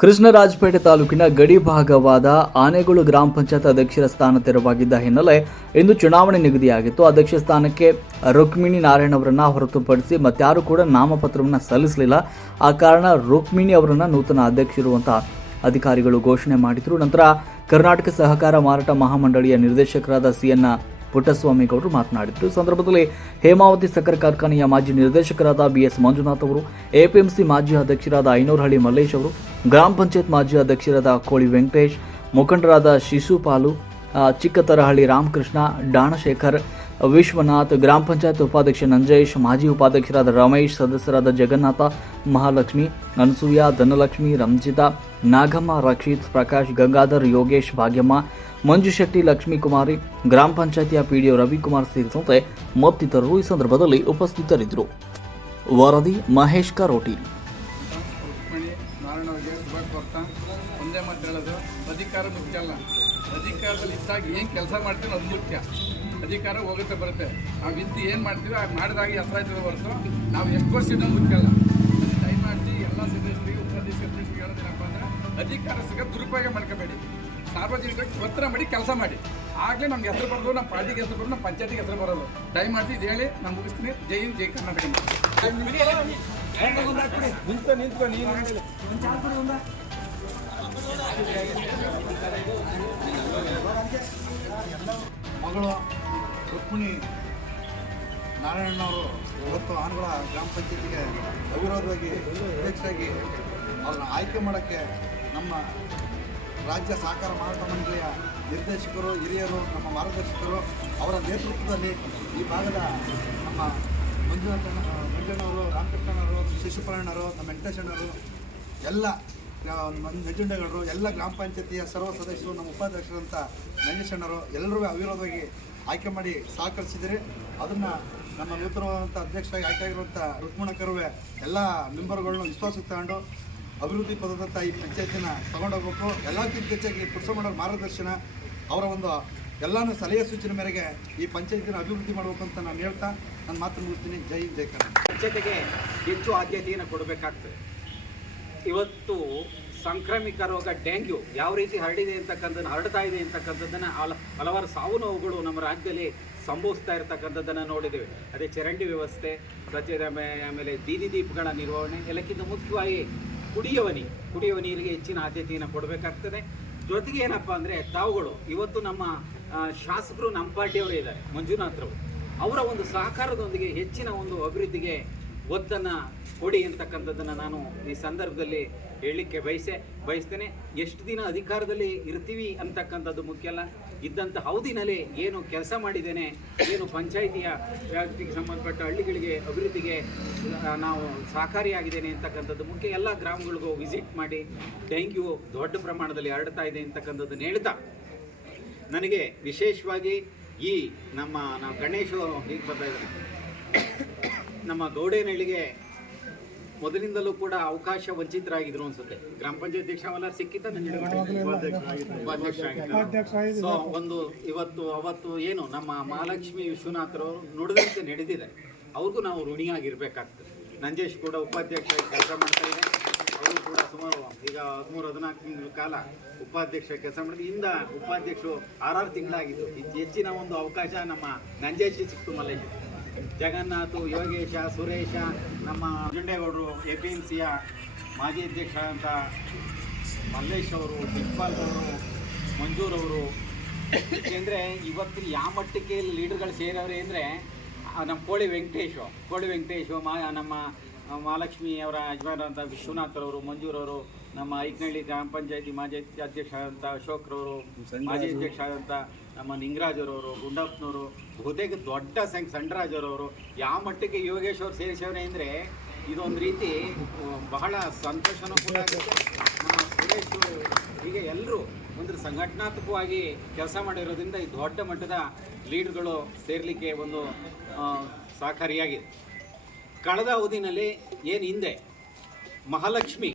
ಕೃಷ್ಣರಾಜಪೇಟೆ ತಾಲೂಕಿನ ಗಡಿ ಭಾಗವಾದ ಆನೆಗೋಳು ಗ್ರಾಮ ಪಂಚಾಯತ್ ಅಧ್ಯಕ್ಷರ ಸ್ಥಾನ ತೆರವಾಗಿದ್ದ ಹಿನ್ನೆಲೆ ಇಂದು ಚುನಾವಣೆ ನಿಗದಿಯಾಗಿತ್ತು. ಅಧ್ಯಕ್ಷ ಸ್ಥಾನಕ್ಕೆ ರುಕ್ಮಿಣಿ ನಾರಾಯಣ್ ಅವರನ್ನ ಹೊರತುಪಡಿಸಿ ಮತ್ತಾರು ಕೂಡ ನಾಮಪತ್ರವನ್ನು ಸಲ್ಲಿಸಲಿಲ್ಲ. ಆ ಕಾರಣ ರುಕ್ಮಿಣಿ ಅವರನ್ನ ನೂತನ ಅಧ್ಯಕ್ಷರು ಅಂತ ಅಧಿಕಾರಿಗಳು ಘೋಷಣೆ ಮಾಡಿದರು. ನಂತರ ಕರ್ನಾಟಕ ಸಹಕಾರ ಮಾರಾಟ ಮಹಾಮಂಡಳಿಯ ನಿರ್ದೇಶಕರಾದ ಸಿಎನ್ ಪುಟ್ಟಸ್ವಾಮಿ ಗೌಡರು ಮಾತನಾಡಿದರು. ಈ ಸಂದರ್ಭದಲ್ಲಿ ಹೇಮಾವತಿ ಸಕ್ಕರೆ ಕಾರ್ಖಾನೆಯ ಮಾಜಿ ನಿರ್ದೇಶಕರಾದ ಬಿಎಸ್ ಮಂಜುನಾಥ್ ಅವರು, ಎಪಿಎಂಸಿ ಮಾಜಿ ಅಧ್ಯಕ್ಷರಾದ ಐನೂರಹಳ್ಳಿ ಮಲ್ಲೇಶ್ ಅವರು, ಗ್ರಾಮ ಪಂಚಾಯತ್ ಮಾಜಿ ಅಧ್ಯಕ್ಷರಾದ ಕೋಳಿ ವೆಂಕಟೇಶ್, ಮುಖಂಡರಾದ ಶಿಶುಪಾಲು, ಚಿಕ್ಕತರಹಳ್ಳಿ ರಾಮಕೃಷ್ಣ, ಡಾಣಶೇಖರ್, ವಿಶ್ವನಾಥ್, ಗ್ರಾಮ ಪಂಚಾಯತ್ ಉಪಾಧ್ಯಕ್ಷ ನಂಜೇಶ್, ಮಾಜಿ ಉಪಾಧ್ಯಕ್ಷರಾದ ರಮೇಶ್, ಸದಸ್ಯರಾದ ಜಗನ್ನಾಥ, ಮಹಾಲಕ್ಷ್ಮಿ, ಅನಸೂಯ, ಧನಲಕ್ಷ್ಮಿ, ರಂಜಿತಾ, ನಾಗಮ್ಮ, ರಕ್ಷಿತ್, ಪ್ರಕಾಶ್, ಗಂಗಾಧರ್, ಯೋಗೇಶ್, ಭಾಗ್ಯಮ್ಮ, ಮಂಜುಶೆಟ್ಟಿ, ಲಕ್ಷ್ಮೀಕುಮಾರಿ, ಗ್ರಾಮ ಪಂಚಾಯತಿಯ ಪಿಡಿಒ ರವಿಕುಮಾರ್ ಸೇರಿದಂತೆ ಮತ್ತಿತರರು ಈ ಸಂದರ್ಭದಲ್ಲಿ ಉಪಸ್ಥಿತರಿದ್ದರು. ವರದಿ ಮಹೇಶ್ ಕರೋಟಿ. ಒಂದೇ ಮಾತು ಹೇಳೋದು, ಅಧಿಕಾರ ಮುಖ್ಯ ಅಲ್ಲ. ಅಧಿಕಾರದಲ್ಲಿ ಇದ್ದಾಗ ಏನು ಕೆಲಸ ಮಾಡ್ತೀವಿ ಅದು ಮುಖ್ಯ. ಅಧಿಕಾರ ಹೋಗುತ್ತೆ ಬರುತ್ತೆ, ನಾವು ಇಂದು ಏನು ಮಾಡ್ತೀವಿ ಅದು ಮಾಡಿದಾಗ ಹೆಸರು ಆಯ್ತದೆ ಹೊರತು ನಾವು ಎಷ್ಟು ವರ್ಷ ಇದ್ದೋ ಮುಖ್ಯ ಅಲ್ಲ. ದಯಮಾಡಿ ಎಲ್ಲ ಸದಸ್ಯರಿಗೆ ಉಪಾಧ್ಯಕ್ಷರಿಗೆ ಹೇಳೋದೇನಪ್ಪ ಅಂದರೆ, ಅಧಿಕಾರ ಸಿಗ ದುರುಪಯೋಗ ಮಾಡ್ಕೋಬೇಡಿ. ಸಾರ್ವಜನಿಕರಿಗೆ ಒತ್ತಡ ಮಾಡಿ ಕೆಲಸ ಮಾಡಿ, ಆಗಲೇ ನಮ್ಗೆ ಹೆಸರು ಬರೋದು, ನಮ್ಮ ಪಾರ್ಟಿಗೆ ಹೆಸರು ಬರೋದು, ನಮ್ಮ ಪಂಚಾಯತಿಗೆ ಹೆಸರು ಬರೋದು. ದಯಮಾಡಿ ಇದು ಹೇಳಿ ನಾನು ಮುಗಿಸ್ತೀನಿ. ಜೈ ಹಿಂದ್, ಜೈ ಕರ್ನಾಟಕ. ಮಗಳು ರುಕ್ಮಿಣಿ ನಾರಾಯಣವರು ಇವತ್ತು ಆನಗೋಳ ಗ್ರಾಮ ಪಂಚಾಯತಿಗೆ ಅವಿರೋಧವಾಗಿ ಅಧ್ಯಕ್ಷರಾಗಿ ಅವ್ರನ್ನ ಆಯ್ಕೆ ಮಾಡೋಕ್ಕೆ ನಮ್ಮ ರಾಜ್ಯ ಸಹಕಾರ ಮಾರಾಟ ಮಂಡಳಿಯ ನಿರ್ದೇಶಕರು, ಹಿರಿಯರು, ನಮ್ಮ ಮಾರ್ಗದರ್ಶಕರು ಅವರ ನೇತೃತ್ವದಲ್ಲಿ ಈ ಭಾಗದ ನಮ್ಮ ಮಂಜಣ್ಣವರು, ರಾಮಕೃಷ್ಣನವರು, ಶಿಶುಪಾಲಣ್ಣರು, ನಮ್ಮ ವೆಂಕಟೇಶಣ್ಣವರು, ಎಲ್ಲ ನಂಜುಂಡೇಗೌಡರು, ಎಲ್ಲ ಗ್ರಾಮ ಪಂಚಾಯತಿಯ ಸರ್ವ ಸದಸ್ಯರು, ನಮ್ಮ ಉಪಾಧ್ಯಕ್ಷರಂಥ ನಂಜೇಶಣ್ಣರು ಎಲ್ಲರೂ ಅವಿರೋಧವಾಗಿ ಆಯ್ಕೆ ಮಾಡಿ ಸಹಕರಿಸಿದರೆ ಅದನ್ನು ನಮ್ಮ ನೂತನವಾದಂಥ ಅಧ್ಯಕ್ಷರಾಗಿ ಆಯ್ಕೆಯಾಗಿರುವಂಥ ರುಕ್ಮಿಣಕರುವೆ ಎಲ್ಲ ಮೆಂಬರ್ಗಳನ್ನ ವಿಶ್ವಾಸಕ್ಕೆ ತಗೊಂಡು ಅಭಿವೃದ್ಧಿ ಪದದತ್ತ ಈ ಪಂಚಾಯತಿನ ತಗೊಂಡೋಗ್ಬೇಕು. ಎಲ್ಲಕ್ಕಿಂತ ಹೆಚ್ಚಾಗಿ ಪುರುಷಮಂಡಲ ಮಾರ್ಗದರ್ಶನ ಅವರ ಒಂದು ಎಲ್ಲನೂ ಸಲಹೆ ಸೂಚನೆ ಮೇರೆಗೆ ಈ ಪಂಚಾಯತಿನ ಅಭಿವೃದ್ಧಿ ಮಾಡಬೇಕು ಅಂತ ನಾನು ಹೇಳ್ತಾ ನಾನು ಮಾತು ಮುಗಿಸ್ತೀನಿ. ಜೈ ಹಿಂದ್, ಜೈ ಕರ್ನಾಟಕ. ಪಂಚಾಯತಿಗೆ ಹೆಚ್ಚು ಆದ್ಯತೆಯನ್ನು ಕೊಡಬೇಕಾಗ್ತದೆ. ಇವತ್ತು ಸಾಂಕ್ರಾಮಿಕ ರೋಗ ಡೆಂಗ್ಯೂ ಯಾವ ರೀತಿ ಹರಡ್ತಾ ಇದೆ ಅಂತಕ್ಕಂಥದ್ದನ್ನು ಹಲವಾರು ಸಾವು ನೋವುಗಳು ನಮ್ಮ ರಾಜ್ಯದಲ್ಲಿ ಸಂಭವಿಸ್ತಾ ಇರತಕ್ಕಂಥದ್ದನ್ನು ನೋಡಿದ್ದೇವೆ. ಅದೇ ಚರಂಡಿ ವ್ಯವಸ್ಥೆ, ಸ್ವಚ್ಛತೆ, ಆಮೇಲೆ ಬೀದಿ ದೀಪಗಳ ನಿರ್ವಹಣೆ, ಎಲ್ಲಕ್ಕಿಂತ ಮುಖ್ಯವಾಗಿ ಕುಡಿಯುವ ನೀರಿಗೆ ಹೆಚ್ಚಿನ ಆದ್ಯತೆಯನ್ನು ಕೊಡಬೇಕಾಗ್ತದೆ. ಜೊತೆಗೆ ಏನಪ್ಪ ಅಂದರೆ ತಾವುಗಳು ಇವತ್ತು ನಮ್ಮ ಶಾಸಕರು ನಮ್ಮ ಪಾರ್ಟಿಯವರೇ ಇದ್ದಾರೆ, ಮಂಜುನಾಥ್ರವರು, ಅವರ ಒಂದು ಸಹಕಾರದೊಂದಿಗೆ ಹೆಚ್ಚಿನ ಒಂದು ಅಭಿವೃದ್ಧಿಗೆ ಒತ್ತನ್ನು ಕೊಡಿ ಅಂತಕ್ಕಂಥದ್ದನ್ನು ನಾನು ಈ ಸಂದರ್ಭದಲ್ಲಿ ಹೇಳಲಿಕ್ಕೆ ಬಯಸ್ತೇನೆ. ಎಷ್ಟು ದಿನ ಅಧಿಕಾರದಲ್ಲಿ ಇರ್ತೀವಿ ಅಂತಕ್ಕಂಥದ್ದು ಮುಖ್ಯ ಅಲ್ಲ, ಇದ್ದಂಥ ಅವಧಿನಲ್ಲಿ ಏನು ಕೆಲಸ ಮಾಡಿದ್ದೇನೆ, ಏನು ಪಂಚಾಯಿತಿಯ ವ್ಯಾಪ್ತಿಗೆ ಸಂಬಂಧಪಟ್ಟ ಹಳ್ಳಿಗಳಿಗೆ ಅಭಿವೃದ್ಧಿಗೆ ನಾವು ಸಹಕಾರಿಯಾಗಿದ್ದೇನೆ ಅಂತಕ್ಕಂಥದ್ದು ಮುಖ್ಯ. ಎಲ್ಲ ಗ್ರಾಮಗಳಿಗೂ ವಿಸಿಟ್ ಮಾಡಿ ಡೆಂಗ್ಯೂ ದೊಡ್ಡ ಪ್ರಮಾಣದಲ್ಲಿ ಹರಡ್ತಾ ಇದೆ ಅಂತಕ್ಕಂಥದ್ದನ್ನು ಹೇಳ್ತಾ, ನನಗೆ ವಿಶೇಷವಾಗಿ ಈ ನಾವು ಗಣೇಶು ಹೀಗೆ ಬರ್ತಾ ಇದ್ದಾರೆ, ನಮ್ಮ ಗೌಡೇನಹಳ್ಳಿಗೆ ಮೊದಲಿಂದಲೂ ಕೂಡ ಅವಕಾಶ ವಂಚಿತರಾಗಿದ್ರು ಅನ್ಸುತ್ತೆ. ಗ್ರಾಮ ಪಂಚಾಯತ್ ಅಧ್ಯಕ್ಷ ಸಿಕ್ಕಿದ್ದ ಉಪಾಧ್ಯಕ್ಷ ಆಗಿದ್ರು. ಸೊ ಅವತ್ತು ಏನು ನಮ್ಮ ಮಹಾಲಕ್ಷ್ಮಿ ವಿಶ್ವನಾಥರವರು ನುಡಿದಂತೆ ನಡೆದಿದೆ, ಅವ್ರಿಗೂ ನಾವು ಋಣಿಯಾಗಿರ್ಬೇಕಾಗ್ತದೆ. ನಂಜೇಶ್ ಕೂಡ ಉಪಾಧ್ಯಕ್ಷ ಕೆಲಸ ಮಾಡ್ತಾ ಇದೆ, ಅವರು ಕೂಡ ಸುಮಾರು ಈಗ 13-14 ತಿಂಗಳ ಕಾಲ ಉಪಾಧ್ಯಕ್ಷ ಕೆಲಸ ಮಾಡಿದ್ರು. ಇಂದ ಉಪಾಧ್ಯಕ್ಷರು 6 ತಿಂಗಳಾಗಿದ್ದು. ಹೆಚ್ಚಿನ ಒಂದು ಅವಕಾಶ ನಮ್ಮ ನಂಜೇಶ್ ಸಿಕ್ತು. ಮಲ್ಲೇಶ್, ಜಗನ್ನಾಥ್, ಯೋಗೇಶ, ಸುರೇಶ, ನಮ್ಮ ಜುಂಡೇಗೌಡರು, ಎಪಿಎಂಸಿಯ ಮಾಜಿ ಅಧ್ಯಕ್ಷ ಅಂತ ಮಲ್ಲೇಶ್ ಅವರು, ಶಿಶುಪಾಲ್ ಅವರು, ಮಂಜೂರವರು, ಏಕೆಂದರೆ ಇವತ್ತು ಯಾವ ಮಟ್ಟಕ್ಕೆ ಲೀಡರ್ಗಳು ಸೇರವ್ರೆ ಅಂದರೆ ನಮ್ಮ ಕೋಳಿ ವೆಂಕಟೇಶು, ನಮ್ಮ ಮಹಾಲಕ್ಷ್ಮಿ ಅವರ ಯಜಮಾನರಂಥ ವಿಶ್ವನಾಥರವರು, ಮಂಜೂರವರು, ನಮ್ಮ ಐಕನಹಳ್ಳಿ ಗ್ರಾಮ ಪಂಚಾಯತಿ ಮಾಜಿ ಅಧ್ಯಕ್ಷ ಆದಂಥ ಅಶೋಕ್ರವರು, ಮಾಜಿ ಅಧ್ಯಕ್ಷ ಆದಂಥ ನಮ್ಮ ನಿಂಗರಾಜರವರು, ಗುಂಡಪ್ಪನವರು, ಬಹುತೇಕ ದೊಡ್ಡ ಸಂಡರಾಜರವರು, ಯಾವ ಮಟ್ಟಿಗೆ ಯೋಗೇಶ್ ಅವರು ಸೇರಿಸವ್ರೆ ಅಂದರೆ ಇದೊಂದು ರೀತಿ ಬಹಳ ಸಂತೋಷನೂ ಕೂಡ ಆಗುತ್ತೆ. ನಮ್ಮ ಸುರೇಶ್ ಹೀಗೆ ಎಲ್ಲರೂ ಒಂದು ಸಂಘಟನಾತ್ಮಕವಾಗಿ ಕೆಲಸ ಮಾಡಿರೋದ್ರಿಂದ ಈ ದೊಡ್ಡ ಮಟ್ಟದ ಲೀಡ್ಗಳು ಸೇರಲಿಕ್ಕೆ ಒಂದು ಸಹಕಾರಿಯಾಗಿದೆ. ಕಳೆದ ಅವಧಿನಲ್ಲಿ ಏನು ಹಿಂದೆ ಮಹಾಲಕ್ಷ್ಮಿ